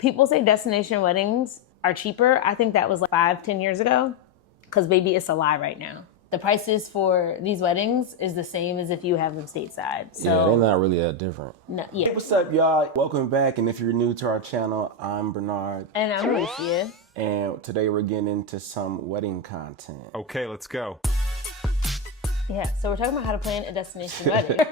people say destination weddings are cheaper. I think that was like 5-10 years ago, because baby, it's a lie right now. The prices for these weddings is the same as if you have them stateside. So yeah, they're not really that different. No, yeah. Hey, what's up, y'all? Welcome back. And if you're new to our channel, I'm Bernard. And I'm Alicia. And today we're getting into some wedding content. Okay, let's go. Yeah, so we're talking about how to plan a destination wedding.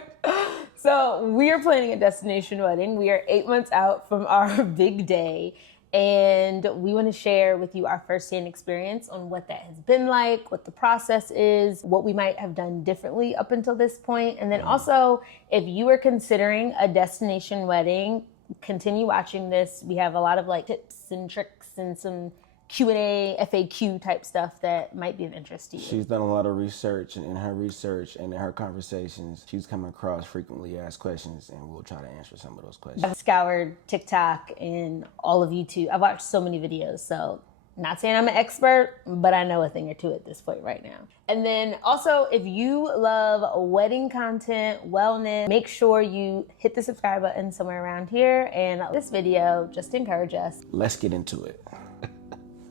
So we are planning a destination wedding. We are 8 months out from our big day. And we want to share with you our firsthand experience on what that has been like, what the process is, what we might have done differently up until this point. And then also, if you are considering a destination wedding, continue watching this. We have a lot of like tips and tricks and some Q&A, FAQ type stuff that might be of interest to you. She's done a lot of research, and in her research and in her conversations, she's come across frequently asked questions, and we'll try to answer some of those questions. I've scoured TikTok and all of YouTube. I've watched so many videos, so not saying I'm an expert, but I know a thing or two at this point right now. And then also, if you love wedding content, wellness, make sure you hit the subscribe button somewhere around here. And this video, just to encourage us. Let's get into it.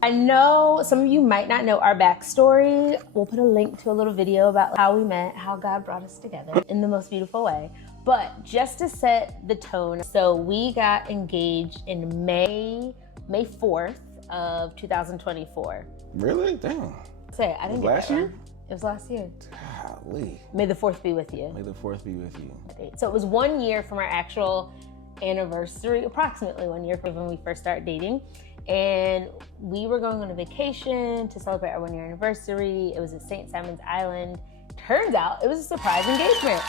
I know some of you might not know our backstory. We'll put a link to a little video about how we met, how God brought us together in the most beautiful way. But just to set the tone, so we got engaged in May 4th of 2024. Really? Damn. Say, I didn't get last that year? wrong. It was last year. Golly. May the 4th be with you. May the 4th be with you. So it was 1 year from our actual anniversary, approximately 1 year from when we first started dating. And we were going on a vacation to celebrate our 1 year anniversary. It was at St. Simon's Island. Turns out it was a surprise engagement.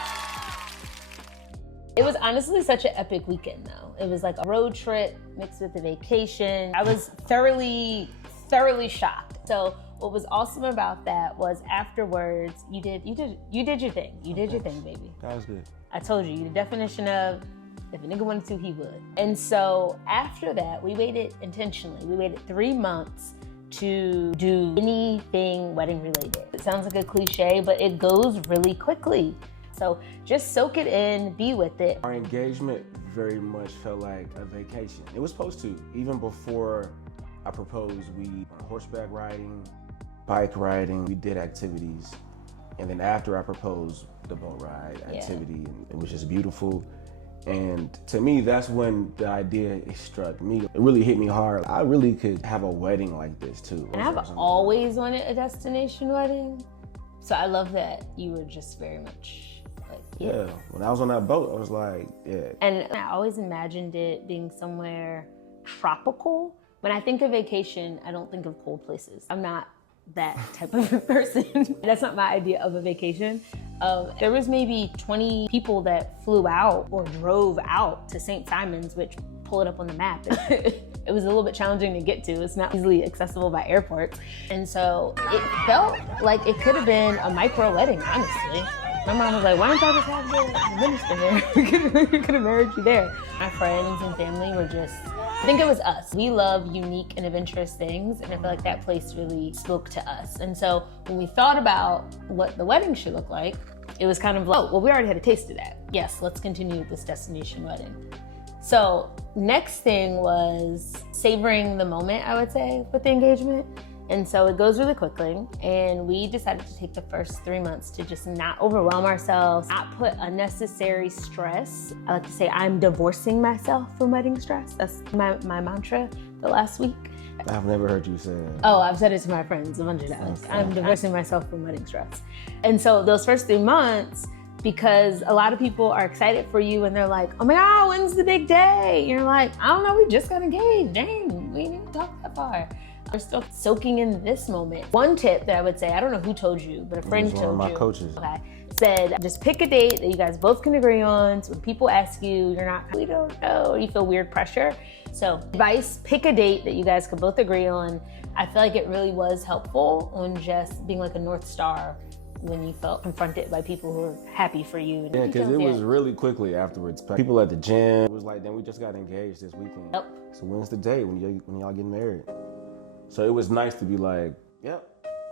It was honestly such an epic weekend though. It was like a road trip mixed with a vacation. I was thoroughly shocked. So what was awesome about that was afterwards, you did your thing. You did your thing, baby. That was good. I told you, the definition of if a nigga wanted to, he would. And so after that, we waited intentionally. We waited 3 months to do anything wedding related. It sounds like a cliche, but it goes really quickly. So just soak it in, be with it. Our engagement very much felt like a vacation. It was supposed to. Even before I proposed, we went horseback riding, bike riding, we did activities. And then after I proposed, the boat ride activity, and it was just beautiful. And to me, that's when the idea struck me. It really hit me hard. I really could have a wedding like this too. And I've always wanted a destination wedding. So I love that you were just very much like, yeah. When I was on that boat, I was like, yeah. And I always imagined it being somewhere tropical. When I think of vacation, I don't think of cold places. I'm not that type of a person. That's not my idea of a vacation. There was maybe 20 people that flew out or drove out to St. Simon's, which, pull it up on the map, it was a little bit challenging to get to. It's not easily accessible by airports. And so it felt like it could have been a micro wedding, honestly. My mom was like, why don't y'all just have the minister there? We could have married you there. My friends and family were just, I think it was us. We love unique and adventurous things, and I feel like that place really spoke to us. And so when we thought about what the wedding should look like, it was kind of like, oh, well, we already had a taste of that. Yes, let's continue with this destination wedding. So next thing was savoring the moment, I would say, with the engagement. And so it goes really quickly, and we decided to take the first 3 months to just not overwhelm ourselves, not put unnecessary stress. I like to say I'm divorcing myself from wedding stress. That's my mantra the last week. I've never heard you say that. Oh, I've said it to my friends a bunch of times. Okay. I'm divorcing myself from wedding stress. And so those first 3 months, because a lot of people are excited for you and they're like, oh my God, when's the big day? You're like, I don't know, we just got engaged. Dang, we didn't talk that far. We're still soaking in this moment. One tip that I would say, I don't know who told you, but a friend told you. One of my coaches. Okay, said, just pick a date that you guys both can agree on. So when people ask you, you're not, we don't know, or you feel weird pressure. So advice, pick a date that you guys could both agree on. I feel like it really was helpful on just being like a North Star when you felt confronted by people who were happy for you. Yeah, because it was really quickly afterwards. People at the gym, it was like, then we just got engaged this weekend. Yep. So when's the day when y'all getting married? So it was nice to be like, yep,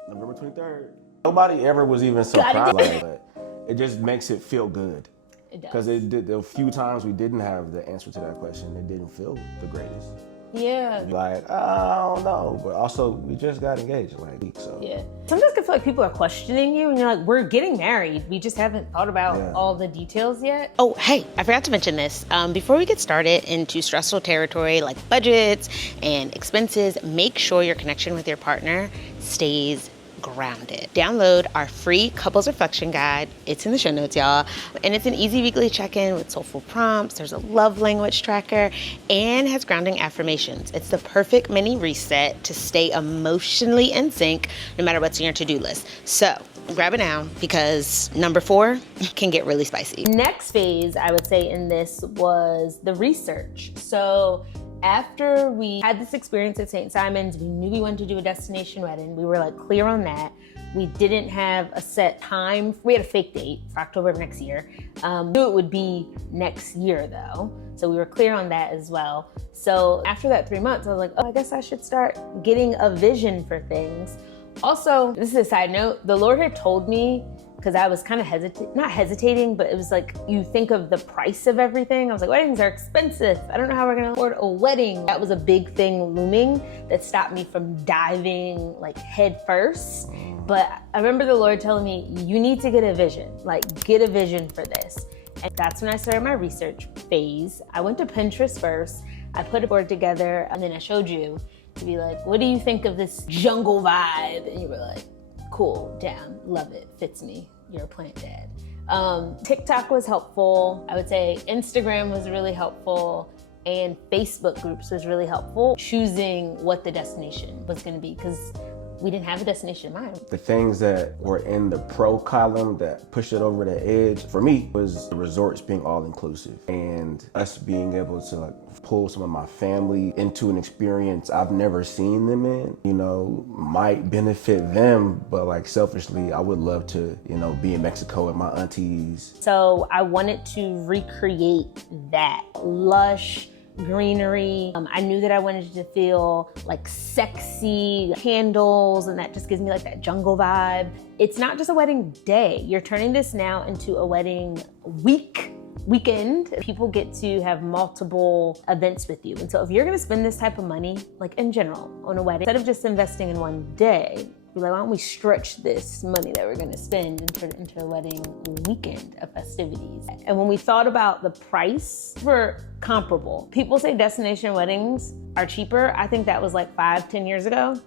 November 23rd. Nobody ever was even surprised by it, but it just makes it feel good. It does. Because the few times we didn't have the answer to that question, it didn't feel the greatest. Yeah. Like, I don't know. But also, we just got engaged like a week, so. Yeah. Sometimes I feel like people are questioning you and you're like, we're getting married. We just haven't thought about all the details yet. Oh, hey, I forgot to mention this. Before we get started into stressful territory like budgets and expenses, make sure your connection with your partner stays grounded. Download our free couples reflection guide. It's in the show notes, y'all. And it's an easy weekly check-in with soulful prompts. There's a love language tracker and has grounding affirmations. It's the perfect mini reset to stay emotionally in sync no matter what's on your to-do list. So grab it now because number 4 can get really spicy. Next phase, I would say in this was the research. So after we had this experience at St. Simon's, we knew we wanted to do a destination wedding. We were like clear on that. We didn't have a set time. We had a fake date for October of next year. Knew it would be next year though. So we were clear on that as well. So after that 3 months, I was like, oh, I guess I should start getting a vision for things. Also, this is a side note, the Lord had told me, because I was kind of not hesitating, but it was like, you think of the price of everything. I was like, weddings are expensive. I don't know how we're gonna afford a wedding. That was a big thing looming that stopped me from diving like head first. But I remember the Lord telling me, you need to get a vision, like get a vision for this. And that's when I started my research phase. I went to Pinterest first. I put a board together and then I showed you to be like, what do you think of this jungle vibe? And you were like, cool, down, love it, fits me. You're a plant dad. TikTok was helpful. I would say Instagram was really helpful and Facebook groups was really helpful. Choosing what the destination was gonna be because we didn't have a destination in mind. The things that were in the pro column that pushed it over the edge for me was the resorts being all inclusive and us being able to like pull some of my family into an experience I've never seen them in, you know, might benefit them, but like selfishly, I would love to, you know, be in Mexico with my aunties. So I wanted to recreate that lush greenery. I knew that I wanted to feel like sexy candles and that just gives me like that jungle vibe. It's not just a wedding day. You're turning this now into a wedding weekend. People get to have multiple events with you. And so if you're gonna spend this type of money, like in general on a wedding, instead of just investing in one day, you're like, why don't we stretch this money that we're gonna spend and turn it into a wedding weekend of festivities? And when we thought about the price, we're comparable. People say destination weddings are cheaper. I think that was like 5-10 years ago.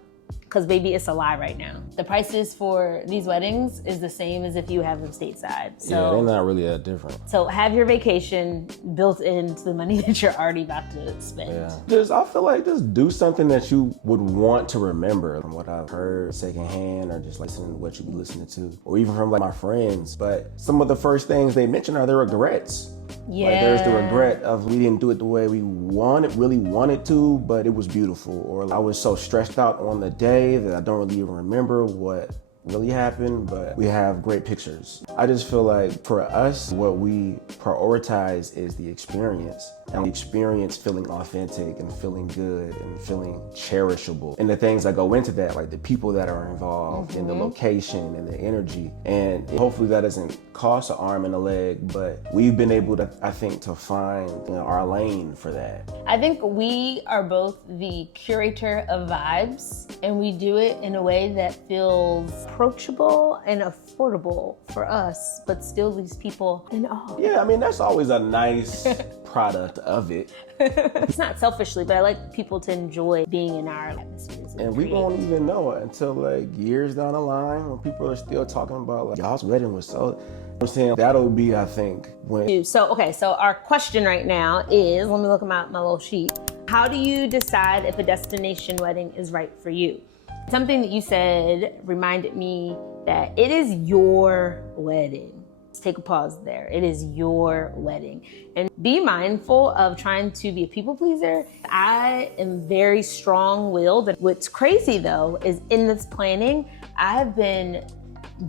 Because baby, it's a lie right now. The prices for these weddings is the same as if you have them stateside. So, yeah, they're not really that different. So have your vacation built into the money that you're already about to spend. Yeah. I feel like just do something that you would want to remember from what I've heard secondhand or just listening to what you be listening to, or even from like my friends. But some of the first things they mention are their regrets. Yeah. Like there's the regret of we didn't do it the way we really wanted to, but it was beautiful. Or I was so stressed out on the day that I don't really even remember what really happened, but we have great pictures. I just feel like for us, what we prioritize is the experience, and the experience feeling authentic and feeling good and feeling cherishable. And the things that go into that, like the people that are involved and the location and the energy. And hopefully that doesn't cost an arm and a leg, but we've been able to, I think, to find, you know, our lane for that. I think we are both the curator of vibes, and we do it in a way that feels approachable and affordable for us, but still leaves people in awe. Yeah, I mean, that's always a nice product of it. It's not selfishly, but I like people to enjoy being in our atmospheres. And we won't even know it until like years down the line when people are still talking about like, y'all's wedding was so, I'm saying that'll be, I think, when. So our question right now is, let me look at my little sheet. How do you decide if a destination wedding is right for you? Something that you said reminded me that it is your wedding. Let's take a pause there. It is your wedding. And be mindful of trying to be a people pleaser. I am very strong-willed. What's crazy though is in this planning, I've been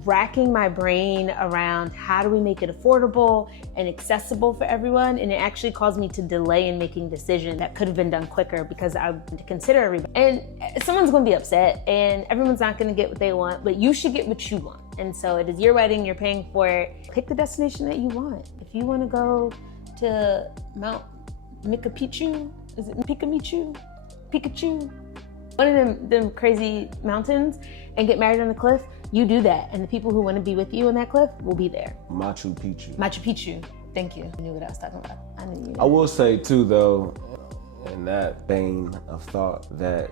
racking my brain around how do we make it affordable and accessible for everyone, and it actually caused me to delay in making decisions that could have been done quicker because I had to consider everybody. And someone's gonna be upset and everyone's not gonna get what they want, but you should get what you want. And so it is your wedding, you're paying for it. Pick the destination that you want. If you wanna go to Mount Mikamichu, is it Mikamichu? Pikachu, one of them crazy mountains, and get married on a cliff, you do that. And the people who want to be with you on that cliff will be there. Machu Picchu. Machu Picchu. Thank you. I knew what I was talking about. I knew you knew. I will say too though, in that vein of thought, that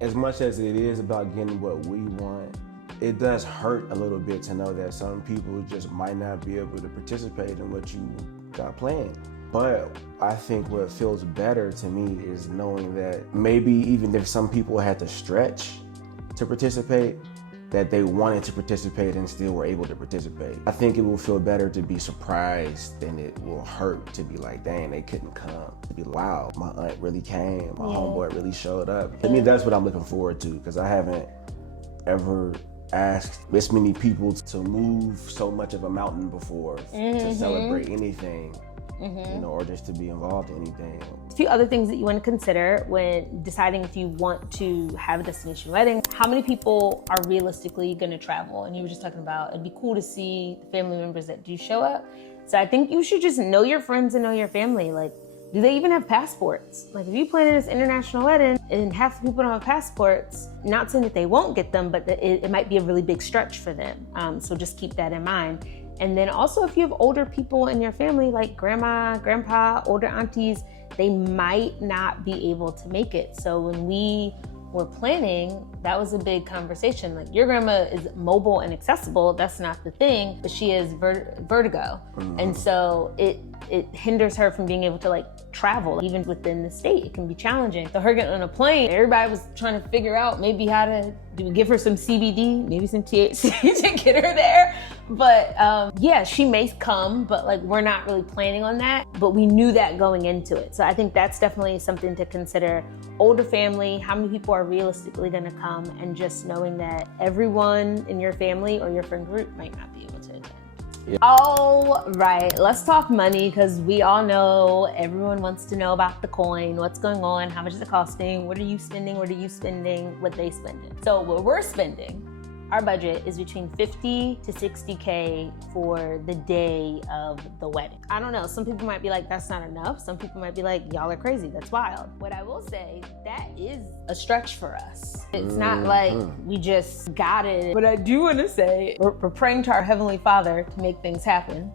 as much as it is about getting what we want, it does hurt a little bit to know that some people just might not be able to participate in what you got planned. But I think what feels better to me is knowing that maybe even if some people had to stretch to participate, that they wanted to participate and still were able to participate. I think it will feel better to be surprised than it will hurt to be like, dang, they couldn't come. To be, wow, my aunt really came, my homeboy really showed up. I mean, that's what I'm looking forward to, because I haven't ever asked this many people to move so much of a mountain before to celebrate anything. You know, or just to be involved in anything. A few other things that you want to consider when deciding if you want to have a destination wedding. How many people are realistically going to travel? And you were just talking about, it'd be cool to see the family members that do show up. So I think you should just know your friends and know your family. Like, do they even have passports? Like, if you plan this international wedding and half the people don't have passports, not saying that they won't get them, but it might be a really big stretch for them. So just keep that in mind. And then also, if you have older people in your family, like grandma, grandpa, older aunties, they might not be able to make it. So when we were planning, that was a big conversation. Like, your grandma is mobile and accessible, that's not the thing, but she has vertigo. And so it hinders her from being able to like travel, even within the state. It can be challenging. So her getting on a plane, everybody was trying to figure out maybe how to, do we give her some CBD, maybe some THC to get her there? But yeah, she may come, but like, we're not really planning on that, but we knew that going into it. So I think that's definitely something to consider. Older family, how many people are realistically gonna come, and just knowing that everyone in your family or your friend group might not be able to attend. Yeah. All right, let's talk money, because we all know, everyone wants to know about the coin, what's going on, how much is it costing, what are you spending, what they spending. So what we're spending, our budget is between 50 to 60K for the day of the wedding. I don't know, some people might be like, that's not enough. Some people might be like, y'all are crazy, that's wild. What I will say, that is a stretch for us. It's not like we just got it. But I do wanna say, we're praying to our Heavenly Father to make things happen.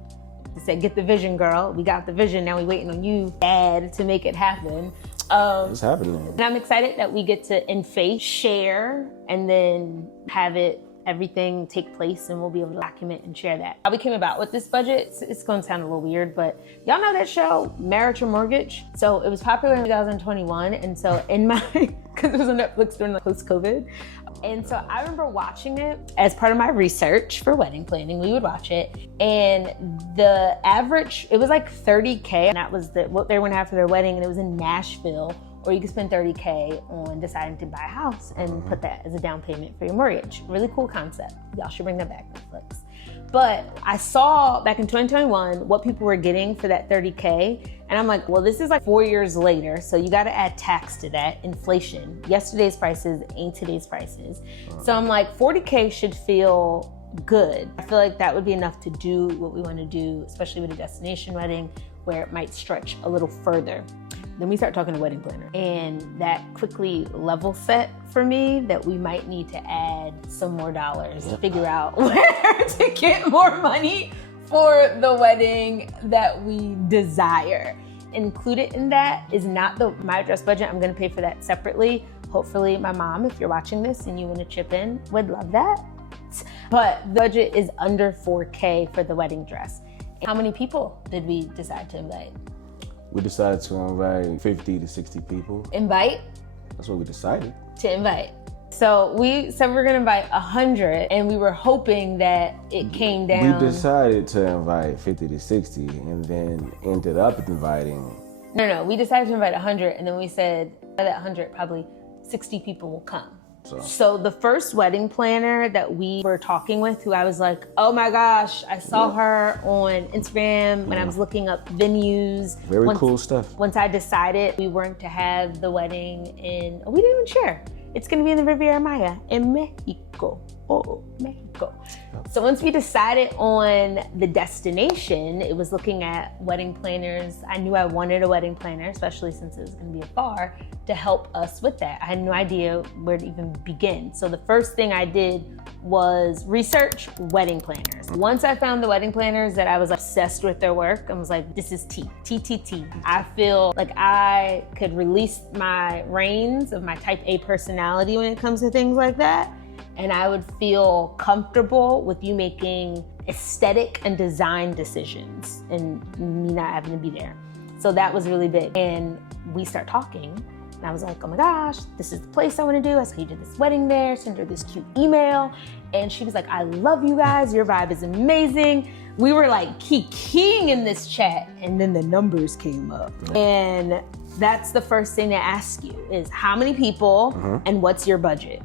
To say, get the vision, girl. We got the vision, now we waiting on you, Dad, to make it happen. What's happening? And I'm excited that we get to, in faith, share and then have everything take place, and we'll be able to document and share that. How we came about with this budget, it's gonna sound a little weird, but y'all know that show, Marriage or Mortgage? So it was popular in 2021, and so in my, because it was on Netflix during the post-COVID, and so I remember watching it as part of my research for wedding planning. We would watch it, and the average, it was like 30K, and that was what they were gonna have for their wedding, and it was in Nashville. Or you could spend 30K on deciding to buy a house and put that as a down payment for your mortgage. Really cool concept. Y'all should bring that back, Netflix. But I saw back in 2021 what people were getting for that 30K. And I'm like, well, this is like 4 years later. So you gotta add tax to that, inflation. Yesterday's prices ain't today's prices. So I'm like, 40K should feel good. I feel like that would be enough to do what we wanna do, especially with a destination wedding where it might stretch a little further. Then we start talking to wedding planner, and that quickly level set for me that we might need to add some more dollars to figure out where to get more money for the wedding that we desire. Included in that is not my address budget. I'm gonna pay for that separately. Hopefully my mom, if you're watching this and you wanna chip in, would love that. But the budget is under 4K for the wedding dress. How many people did we decide to invite? We decided to invite 50 to 60 people. Invite? That's what we decided. To invite. So we said we're gonna invite 100, and we were hoping that it came down. We decided to invite 50 to 60 and then ended up inviting. No, we decided to invite 100, and then we said by that 100, probably 60 people will come. So the first wedding planner that we were talking with, who I was like, oh my gosh, I saw her on Instagram when I was looking up venues. Very cool stuff. Once I decided we weren't to have the wedding we didn't even share. It's gonna be in the Riviera Maya in Mexico. Mexico. Oh, Mexico. So once we decided on the destination, it was looking at wedding planners. I knew I wanted a wedding planner, especially since it was going to be afar, to help us with that. I had no idea where to even begin. So the first thing I did was research wedding planners. Once I found the wedding planners that I was obsessed with their work, I was like, this is T. I feel like I could release my reins of my type A personality when it comes to things like that. And I would feel comfortable with you making aesthetic and design decisions and me not having to be there. So that was really big. And we start talking and I was like, oh my gosh, this is the place I want to do. I saw you did this wedding there, send her this cute email. And she was like, I love you guys. Your vibe is amazing. We were like keying in this chat and then the numbers came up. And that's the first thing to ask you is how many people and what's your budget?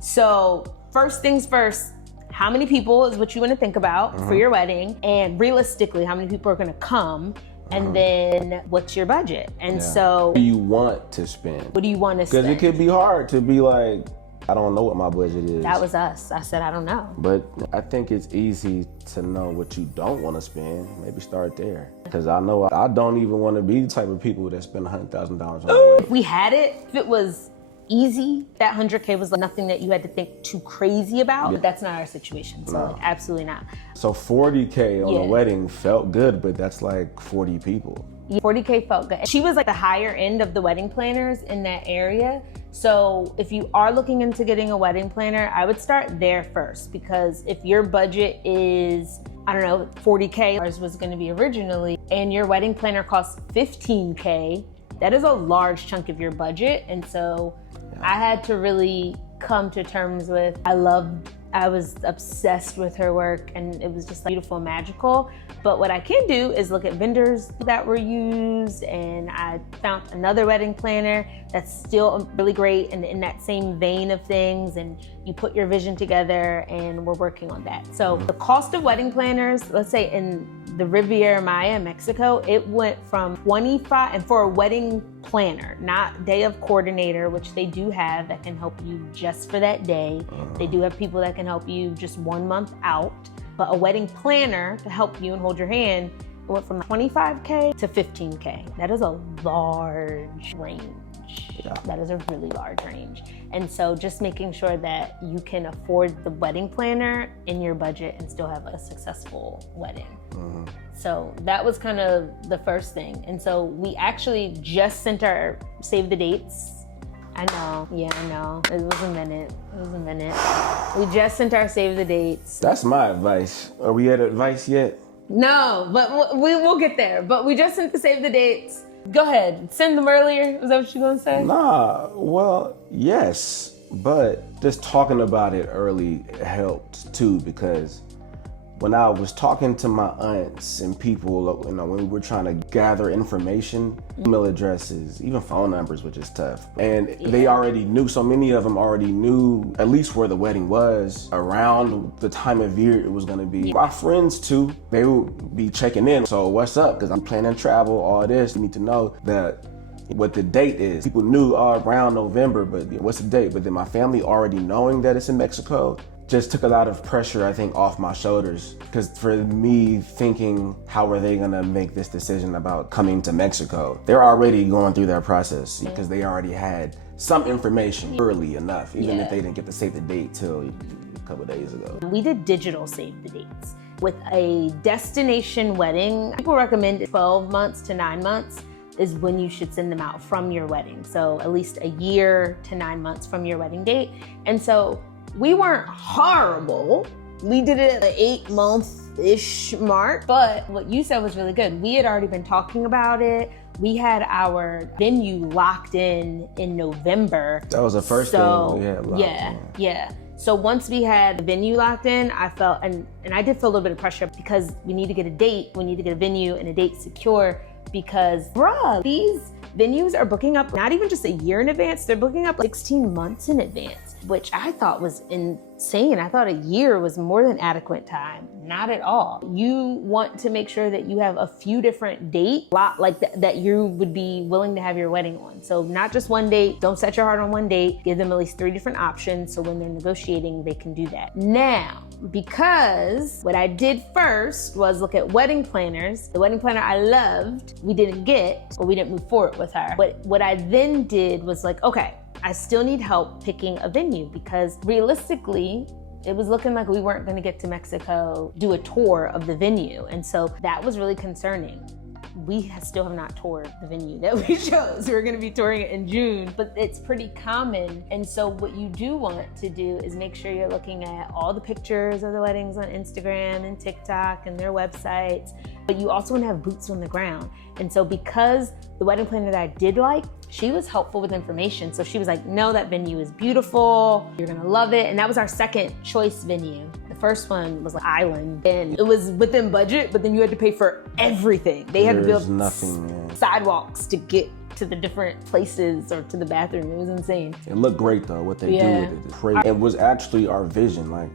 So first things first, how many people is what you want to think about for your wedding, and realistically, how many people are going to come, and then what's your budget? And so what do you want to spend? What do you want to spend? Because it could be hard to be like, I don't know what my budget is. That was us. I said, I don't know. But I think it's easy to know what you don't want to spend. Maybe start there. Because I know I don't even want to be the type of people that spend $100,000 on a wedding. If we had it, if it was easy, that 100K was nothing that you had to think too crazy about. But that's not our situation. So like, absolutely not. So 40K on a wedding felt good, but that's like 40 people. 40K felt good. She was like the higher end of the wedding planners in that area. So if you are looking into getting a wedding planner, I would start there first, because if your budget is, I don't know, 40K, ours was going to be originally, and your wedding planner costs 15K, that is a large chunk of your budget. And so I had to really come to terms with, I was obsessed with her work, and it was just like beautiful and magical. But what I can do is look at vendors that were used, and I found another wedding planner that's still really great and in that same vein of things, and you put your vision together and we're working on that. So the cost of wedding planners, let's say in the Riviera Maya, Mexico, it went from 25, and for a wedding planner, not day of coordinator, which they do have that can help you just for that day. They do have people that can help you just 1 month out. But a wedding planner to help you and hold your hand, it went from 25K to 15K. That is a large range. That is a really large range. And so just making sure that you can afford the wedding planner in your budget and still have a successful wedding. So that was kind of the first thing. And so we actually just sent our save the dates. I know, I know. It was a minute. We just sent our save the dates. That's my advice. Are we at advice yet? No, but we'll get there. But we just sent the save the dates. Go ahead, send them earlier. Is that what you're gonna say? Nah, well, yes, but just talking about it early helped too, because when I was talking to my aunts and people, you know, when we were trying to gather information, email addresses, even phone numbers, which is tough. And they already knew, so many of them already knew at least where the wedding was, around the time of year it was gonna be. My friends too, they would be checking in. So what's up? Because I'm planning travel, all this. You need to know that what the date is. People knew around November, but what's the date? But then my family already knowing that it's in Mexico just took a lot of pressure, I think, off my shoulders. Because for me thinking, how are they gonna make this decision about coming to Mexico? They're already going through that process because they already had some information early enough, even if they didn't get to save the date till a couple days ago. We did digital save the dates. With a destination wedding, people recommend 12 months to 9 months is when you should send them out from your wedding. So at least a year to 9 months from your wedding date. And so we weren't horrible. We did it at the 8-month-ish mark, but what you said was really good. We had already been talking about it. We had our venue locked in November. That was the first thing we had locked in. Yeah. So once we had the venue locked in, I felt, and I did feel a little bit of pressure because we need to get a date, we need to get a venue and a date secure, because these venues are booking up not even just a year in advance, they're booking up 16 months in advance, which I thought was insane. I thought a year was more than adequate time. Not at all. You want to make sure that you have a few different dates, that you would be willing to have your wedding on. So not just one date. Don't set your heart on one date. Give them at least 3 different options so when they're negotiating, they can do that. Now, because what I did first was look at wedding planners. The wedding planner I loved, we didn't get, or we didn't move forward with her. What I then did was like, okay, I still need help picking a venue, because realistically, it was looking like we weren't gonna get to Mexico, do a tour of the venue. And so that was really concerning. We still have not toured the venue that we chose. We're gonna be touring it in June, but it's pretty common. And so what you do want to do is make sure you're looking at all the pictures of the weddings on Instagram and TikTok and their websites, but you also wanna have boots on the ground. And so because the wedding planner that I did like, she was helpful with information. So she was like, no, that venue is beautiful. You're gonna love it. And that was our second choice venue. The first one was like Island, and it was within budget, but then you had to pay for everything. They had to build sidewalks to get to the different places or to the bathroom. It was insane. It looked great though, what they do with it. Crazy. It was actually our vision. Like,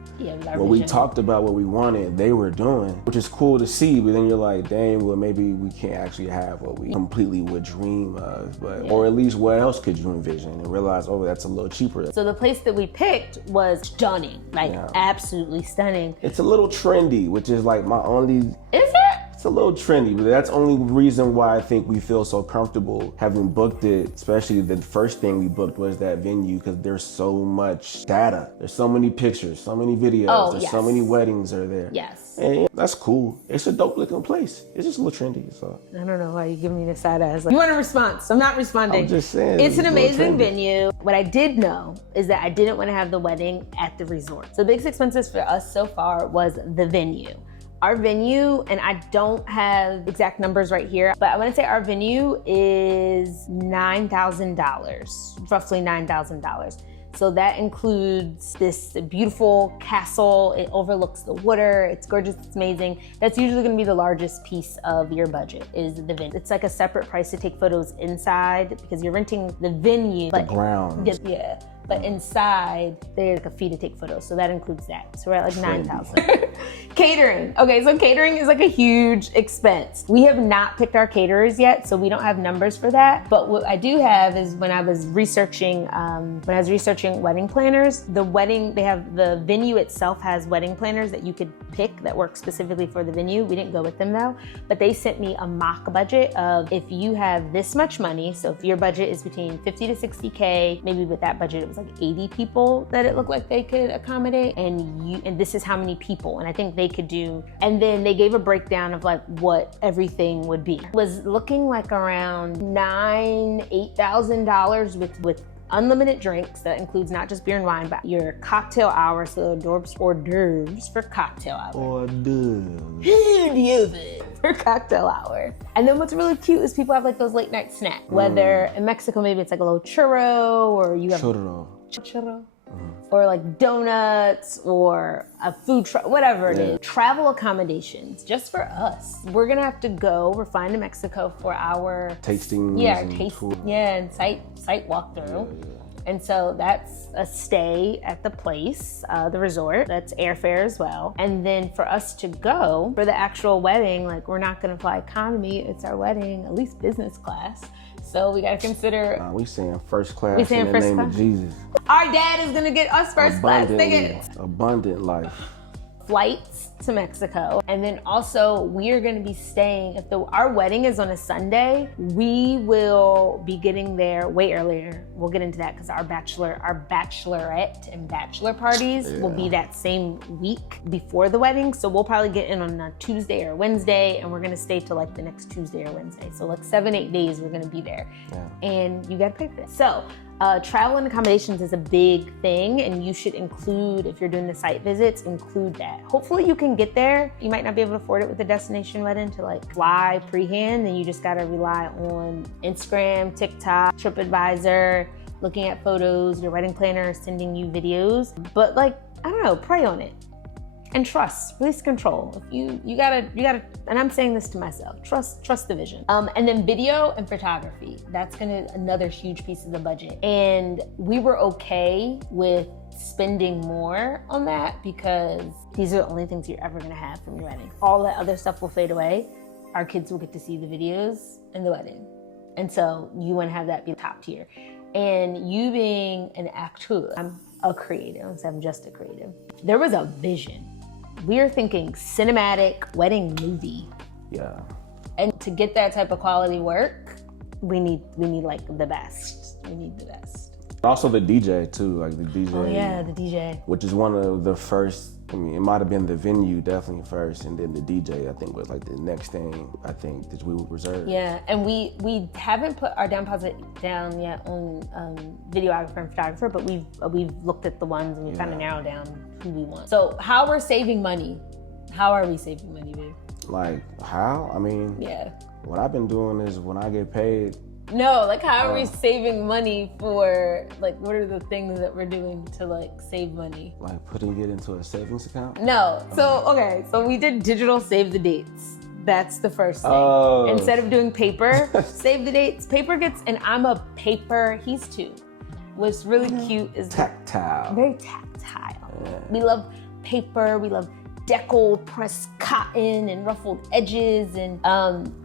we talked about what we wanted, they were doing, which is cool to see, but then you're like, dang, well, maybe we can't actually have what we completely would dream of, but or at least what else could you envision, and realize, oh, that's a little cheaper. So the place that we picked was stunning, like absolutely stunning. It's a little trendy, which is like my only... Is it? It's a little trendy, but that's the only reason why I think we feel so comfortable having booked it. Especially the first thing we booked was that venue, because there's so much data. There's so many pictures, so many videos, there's so many weddings are there. Yes. And that's cool. It's a dope looking place. It's just a little trendy, so. I don't know why you giving me the side eyes. Like, you want a response? I'm not responding. I'm just saying. It's an amazing venue. What I did know is that I didn't want to have the wedding at the resort. So the biggest expenses for us so far was the venue. Our venue, and I don't have exact numbers right here, but I want to say our venue is $9,000, roughly $9,000. So that includes this beautiful castle. It overlooks the water. It's gorgeous, it's amazing. That's usually gonna be the largest piece of your budget, is the venue. It's like a separate price to take photos inside, because you're renting the venue. The grounds. Yeah. But inside, there's like a fee to take photos. So that includes that. So we're at like 9,000. Catering. Okay, so catering is like a huge expense. We have not picked our caterers yet, so we don't have numbers for that. But what I do have is when I was researching wedding planners, the venue itself has wedding planners that you could pick that work specifically for the venue. We didn't go with them though, but they sent me a mock budget of, if you have this much money, so if your budget is between 50 to 60K, maybe with that budget, it was like 80 people that it looked like they could accommodate, and this is how many people, and I think they could do, and then they gave a breakdown of like what everything would be. It was looking like around $8,000 with unlimited drinks. That includes not just beer and wine, but your cocktail hour, so hors d'oeuvres for cocktail hour. Hors d'oeuvres. For cocktail hour. And then what's really cute is people have like those late night snacks. Whether in Mexico, maybe it's like a little churro, or you have churro. Or like donuts, or a food truck, whatever it is. Travel accommodations, just for us. We're gonna have to go. We're flying to Mexico for our tasting. And site walkthrough. And so that's a stay at the place, the resort. That's airfare as well. And then for us to go for the actual wedding, like, we're not gonna fly economy. It's our wedding, at least business class. So we gotta consider. We saying first class in the name of Jesus. Our dad is gonna get us first class. Abundant life. Flights to Mexico. And then also we're gonna be staying, our wedding is on a Sunday, we will be getting there way earlier. We'll get into that because our bachelorette and bachelor parties will be that same week before the wedding. So we'll probably get in on a Tuesday or Wednesday, and we're gonna stay till like the next Tuesday or Wednesday. So like 7-8 days we're gonna be there. And you gotta pay for it. So travel and accommodations is a big thing, and you should include, if you're doing the site visits, include that. Hopefully you can get there. You might not be able to afford it with the destination wedding to like fly pre-hand, then you just gotta rely on Instagram, TikTok, TripAdvisor, looking at photos, your wedding planner sending you videos. But like, I don't know, pray on it. and trust, release control. If you gotta, and I'm saying this to myself, trust the vision. And then video and photography, that's another huge piece of the budget. And we were okay with spending more on that because these are the only things you're ever gonna have from your wedding. All that other stuff will fade away. Our kids will get to see the videos and the wedding. And so you wanna have that be top tier. And you being an actor, I'm a creative, so I'm just a creative. There was a vision. We are thinking cinematic wedding movie. Yeah. And to get that type of quality work, we need like the best. We need the best. Also the DJ too, like the DJ. Oh yeah, the DJ. Which is one of the first, I mean, it might have been the venue definitely first, and then the DJ I think was like the next thing I think that we would reserve. Yeah, and we haven't put our deposit down yet on videographer and photographer, but we've looked at the ones and we kind of narrowed down who we want. So how we're saving money? How are we saving money, babe? Like how? I mean, yeah. What I've been doing is when I get paid. No, like how are we saving money for, like, what are the things that we're doing to like save money? Like putting it into a savings account? No, so we did digital save the dates. That's the first thing. Oh. Instead of doing paper, save the dates. Paper gets, and I'm a paper, he's 2. What's really cute is tactile. Very tactile. Yeah. We love paper, we love decal, pressed cotton and ruffled edges, and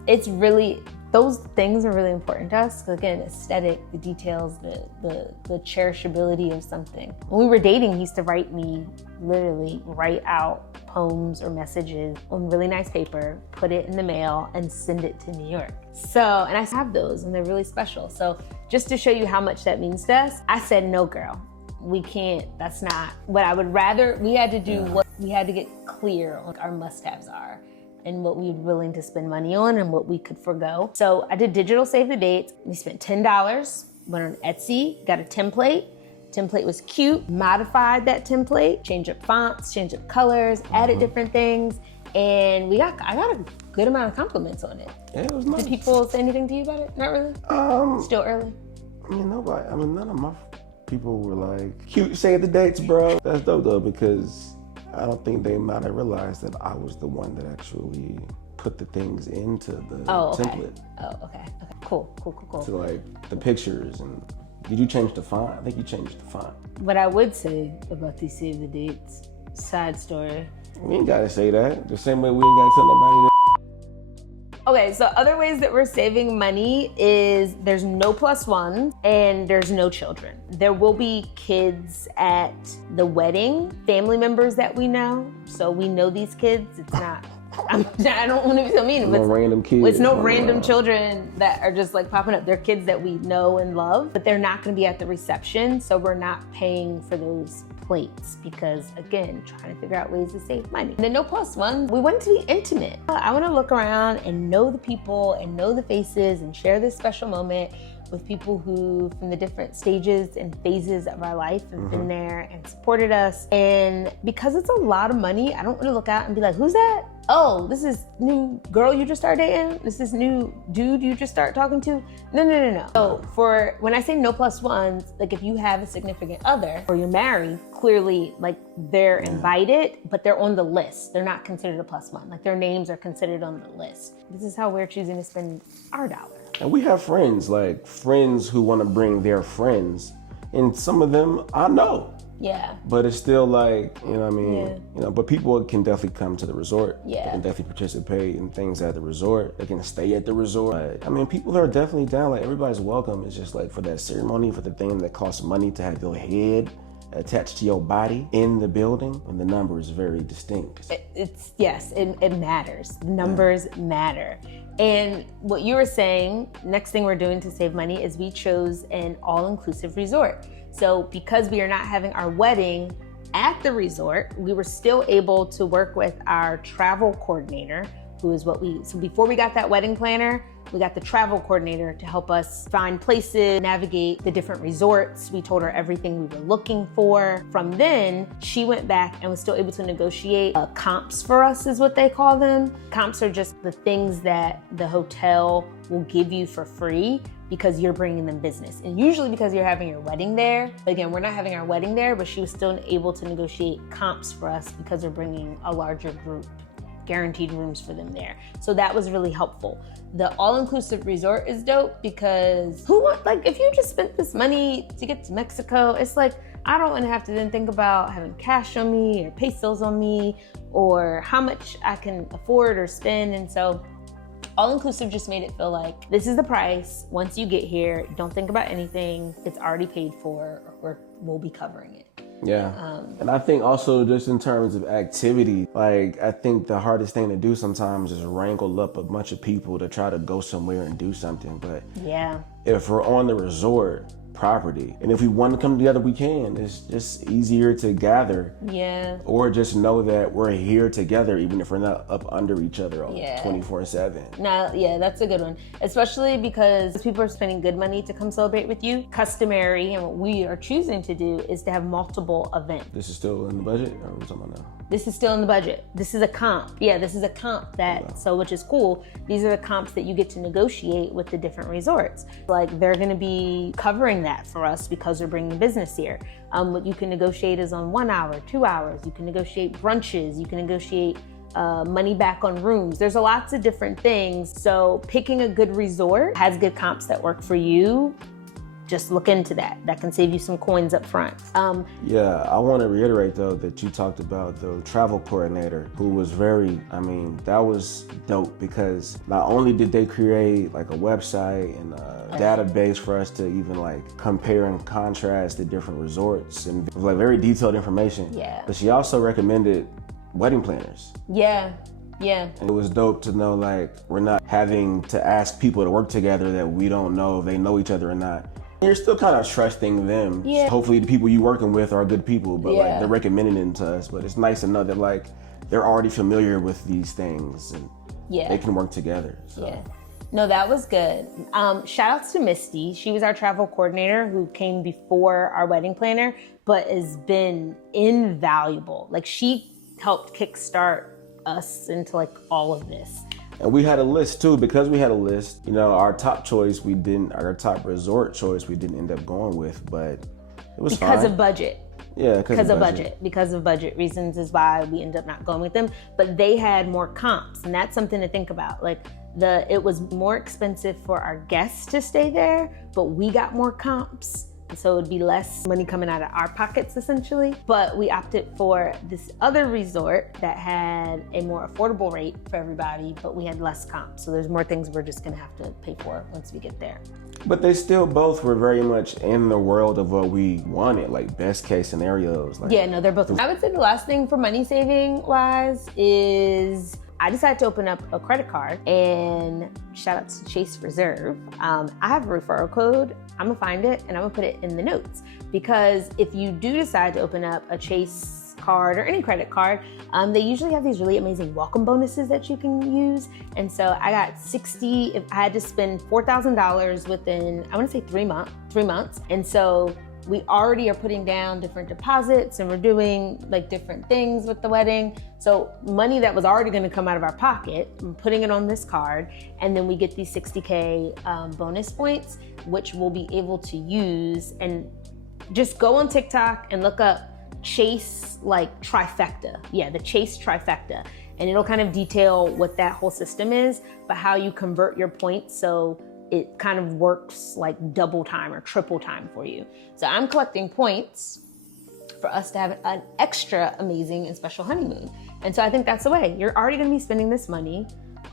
it's really, those things are really important to us. Again, aesthetic, the details, the cherishability of something. When we were dating, he used to literally write out poems or messages on really nice paper, put it in the mail, and send it to New York. So, and I have those, and they're really special. So just to show you how much that means to us, I said, no, girl, we can't, that's not what I would rather. We had to do what we had to get clear on what our must-haves are and what we were willing to spend money on and what we could forgo. So I did digital save the dates. We spent $10, went on Etsy, got a template. Template was cute, modified that template, changed up fonts, changed up colors, added different things, and I got a good amount of compliments on it. Yeah, it was nice. Did people say anything to you about it? Not really? Still early? I mean, none of my people were like, cute, save the dates, bro. That's dope though, because I don't think they might have realized that I was the one that actually put the things into the template. Oh, okay. Cool. So like the pictures, and did you change the font? I think you changed the font. What I would say about these save the dates, side story. We ain't gotta say that. The same way we ain't gotta tell nobody that. Okay, so other ways that we're saving money is there's no +1 and there's no children. There will be kids at the wedding, family members that we know. So we know these kids. It's not, I don't want to be so mean. No random kids. It's no random children that are just like popping up. They're kids that we know and love, but they're not going to be at the reception. So we're not paying for those plates because, again, trying to figure out ways to save money. And then no +1, we want it to be intimate. I want to look around and know the people and know the faces and share this special moment with people who, from the different stages and phases of our life, have been there and supported us. And because it's a lot of money, I don't want to look out and be like, who's that? Oh, this is new girl you just started dating? This is new dude you just start talking to? No. So for, when I say no +1s, like if you have a significant other or you're married, clearly like they're invited, but they're on the list. They're not considered a +1. Like their names are considered on the list. This is how we're choosing to spend our dollar. And we have friends who want to bring their friends, and some of them I know. Yeah. But it's still like, you know what I mean? Yeah. You know, but people can definitely come to the resort. Yeah. They can definitely participate in things at the resort. They can stay at the resort. I mean, people are definitely down. Like, everybody's welcome. It's just like for that ceremony, for the thing that costs money to have your head attached to your body in the building, and the number is very distinct. It matters. The numbers matter. And what you were saying, next thing we're doing to save money is we chose an all-inclusive resort. So because we are not having our wedding at the resort, we were still able to work with our travel coordinator who is so before we got that wedding planner, we got the travel coordinator to help us find places, navigate the different resorts. We told her everything we were looking for. From then, she went back and was still able to negotiate comps for us, is what they call them. Comps are just the things that the hotel will give you for free because you're bringing them business. And usually because you're having your wedding there. Again, we're not having our wedding there, but she was still able to negotiate comps for us because we're bringing a larger group, guaranteed rooms for them there. So that was really helpful. The all-inclusive resort is dope because if you just spent this money to get to Mexico, it's like, I don't want to have to then think about having cash on me or pesos on me or how much I can afford or spend. And so all-inclusive just made it feel like this is the price. Once you get here, don't think about anything. It's already paid for, or we'll be covering it. Yeah. And I think also just in terms of activity, I think the hardest thing to do sometimes is wrangle up a bunch of people to try to go somewhere and do something. But yeah, if we're on the resort property and if we want to come together, we can. It's just easier to gather. Yeah. Or just know that we're here together, even if we're not up under each other all 24/7. No, yeah, that's a good one. Especially because people are spending good money to come celebrate with you. Customary, and what we are choosing to do is to have multiple events. This is still in the budget, or what's on now? This is still in the budget. This is a comp. Yeah, this is a comp which is cool. These are the comps that you get to negotiate with the different resorts. They're gonna be covering that for us because we're bringing business here. What you can negotiate is on 1 hour, 2 hours. You can negotiate brunches. You can negotiate money back on rooms. There's lots of different things. So picking a good resort has good comps that work for you. Just look into that. That can save you some coins up front. Yeah, I want to reiterate though that you talked about the travel coordinator who was that was dope because not only did they create a website and a database for us to even compare and contrast the different resorts and very detailed information. Yeah. But she also recommended wedding planners. Yeah. Yeah. And it was dope to know we're not having to ask people to work together that we don't know if they know each other or not. You're still kind of trusting them. Yeah. Hopefully the people you're working with are good people, but they're recommending it to us. But it's nice to know that they're already familiar with these things and they can work together. So. Yeah. No, that was good. Shout outs to Misty. She was our travel coordinator who came before our wedding planner, but has been invaluable. She helped kickstart us into all of this. And we had a list too, because we had a list, our top resort choice we didn't end up going with, but it was fine. Because of budget. Yeah, because of budget reasons is why we ended up not going with them. But they had more comps, and that's something to think about. It was more expensive for our guests to stay there, but we got more comps. So it'd be less money coming out of our pockets essentially. But we opted for this other resort that had a more affordable rate for everybody, but we had less comps. So there's more things we're just gonna have to pay for once we get there. But they still both were very much in the world of what we wanted, best case scenarios. Yeah, no, they're both. I would say the last thing for money saving wise is I decided to open up a credit card, and shout out to Chase Reserve. I have a referral code. I'm gonna find it and I'm gonna put it in the notes, because if you do decide to open up a Chase card or any credit card, they usually have these really amazing welcome bonuses that you can use. And so I got 60, if I had to spend $4,000 within, I wanna say 3 months. And so we already are putting down different deposits and we're doing different things with the wedding. So money that was already gonna come out of our pocket, I'm putting it on this card, and then we get these 60K bonus points, which we'll be able to use. And just go on TikTok and look up Chase trifecta. Yeah, the Chase trifecta. And it'll kind of detail what that whole system is, but how you convert your points so it kind of works double time or triple time for you. So I'm collecting points for us to have an extra amazing and special honeymoon. And so I think that's the way. You're already gonna be spending this money.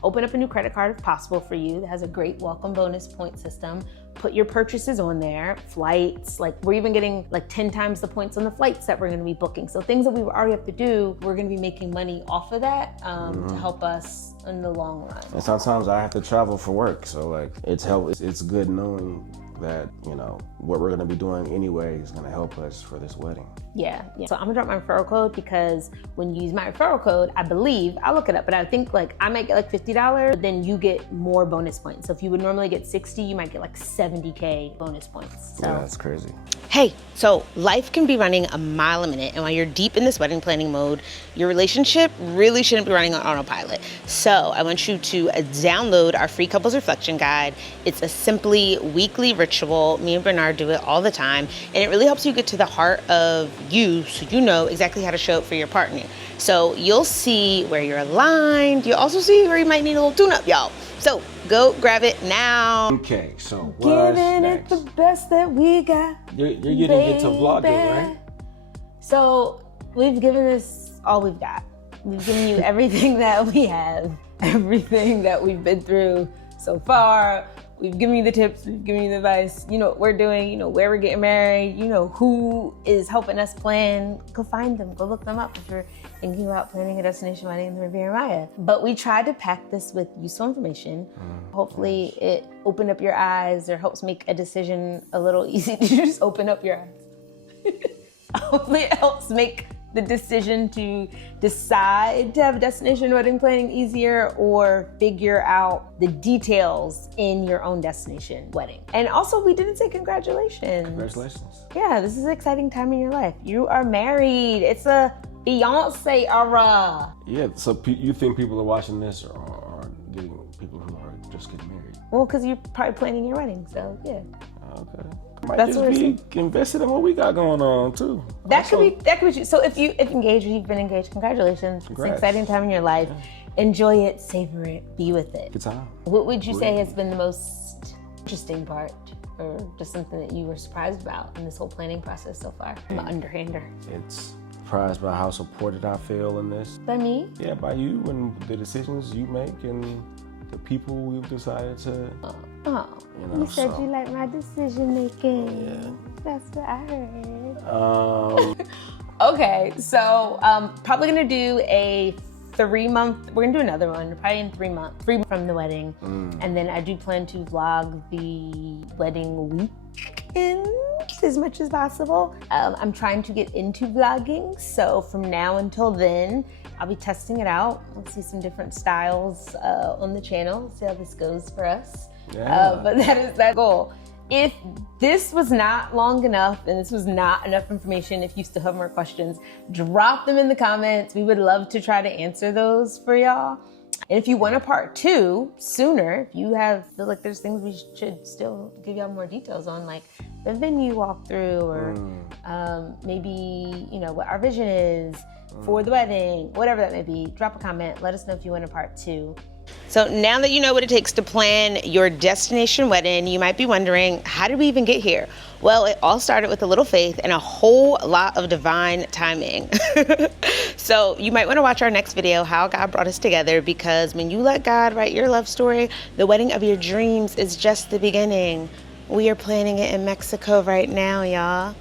Open up a new credit card if possible for you that has a great welcome bonus point system. Put your purchases on there, flights, we're even getting 10 times the points on the flights that we're gonna be booking. So things that we already have to do, we're gonna be making money off of that to help us in the long run. And sometimes I have to travel for work, so it's good knowing that, you know, what we're gonna be doing anyway is gonna help us for this wedding. Yeah. So I'm gonna drop my referral code because when you use my referral code, I believe, I'll look it up, but I think like I might get like $50, but then you get more bonus points. So if you would normally get 60, you might get like 70K bonus points. So Yeah, that's crazy. Hey, so life can be running a mile a minute, and while you're deep in this wedding planning mode, your relationship really shouldn't be running on autopilot. So I want you to download our free couples reflection guide. It's a simply weekly ritual. Me and Bernard do it all the time, and it really helps you get to the heart of you, so you know exactly how to show up for your partner. So you'll see where you're aligned. You'll also see where you might need a little tune-up, y'all. So go grab it now. Okay, so what's giving next? it the best that we got. You're getting into vlogging, right? So we've given this all we've got. We've given you everything that we have, everything that we've been through so far. We've given you the tips, we've given you the advice. You know what we're doing, you know where we're getting married, you know who is helping us plan. Go find them, go look them up if you're thinking about planning a destination wedding in the Riviera Maya. But we tried to pack this with useful information. Hopefully it opened up your eyes or helps make a decision a little easy. Did you just open up your eyes? Hopefully it helps make the decision to decide to have a destination wedding planning easier or figure out the details in your own destination wedding. And also, we didn't say congratulations. Congratulations. Yeah, this is an exciting time in your life. You are married. It's a Beyonce era. Yeah, so you think people are watching this or are getting people who are just getting married? Well, because you're probably planning your wedding, so yeah. Okay. Might That's just what we're be saying. invested in what we got going on too. That Also, could be. So if engaged, or you've been engaged, congratulations. It's an Congrats. exciting time in your life. Enjoy it, savor it, be with it. good time. What would you say has been the most interesting part, or just something that you were surprised about in this whole planning process so far? I'm an underhander. It's surprised by how supported I feel in this. By me? Yeah, by you and the decisions you make and the people we've decided to. Oh, You know, you said so- you like my decision making. Yeah. That's what I heard. Um, Okay, so probably gonna do a 3-month. We're gonna do another one, probably in 3 months, 3 from the wedding, and then I do plan to vlog the wedding weekend as much as possible. I'm trying to get into vlogging, so from now until then, I'll be testing it out. We'll see some different styles on the channel. See how this goes for us. Yeah. But that is that goal. If this was not long enough and this was not enough information, if you still have more questions, drop them in the comments. We would love to try to answer those for y'all. And if you want a part 2 sooner, if you feel like there's things we should still give y'all more details on, like the venue walkthrough or maybe, you know, what our vision is for the wedding, whatever that may be, drop a comment. Let us know if you want a part 2. So now that you know what it takes to plan your destination wedding, you might be wondering, how did we even get here? Well, it all started with a little faith and a whole lot of divine timing. So you might want to watch our next video, how God brought us together, because when you let God write your love story, the wedding of your dreams is just the beginning. We are planning it in Mexico right now, y'all.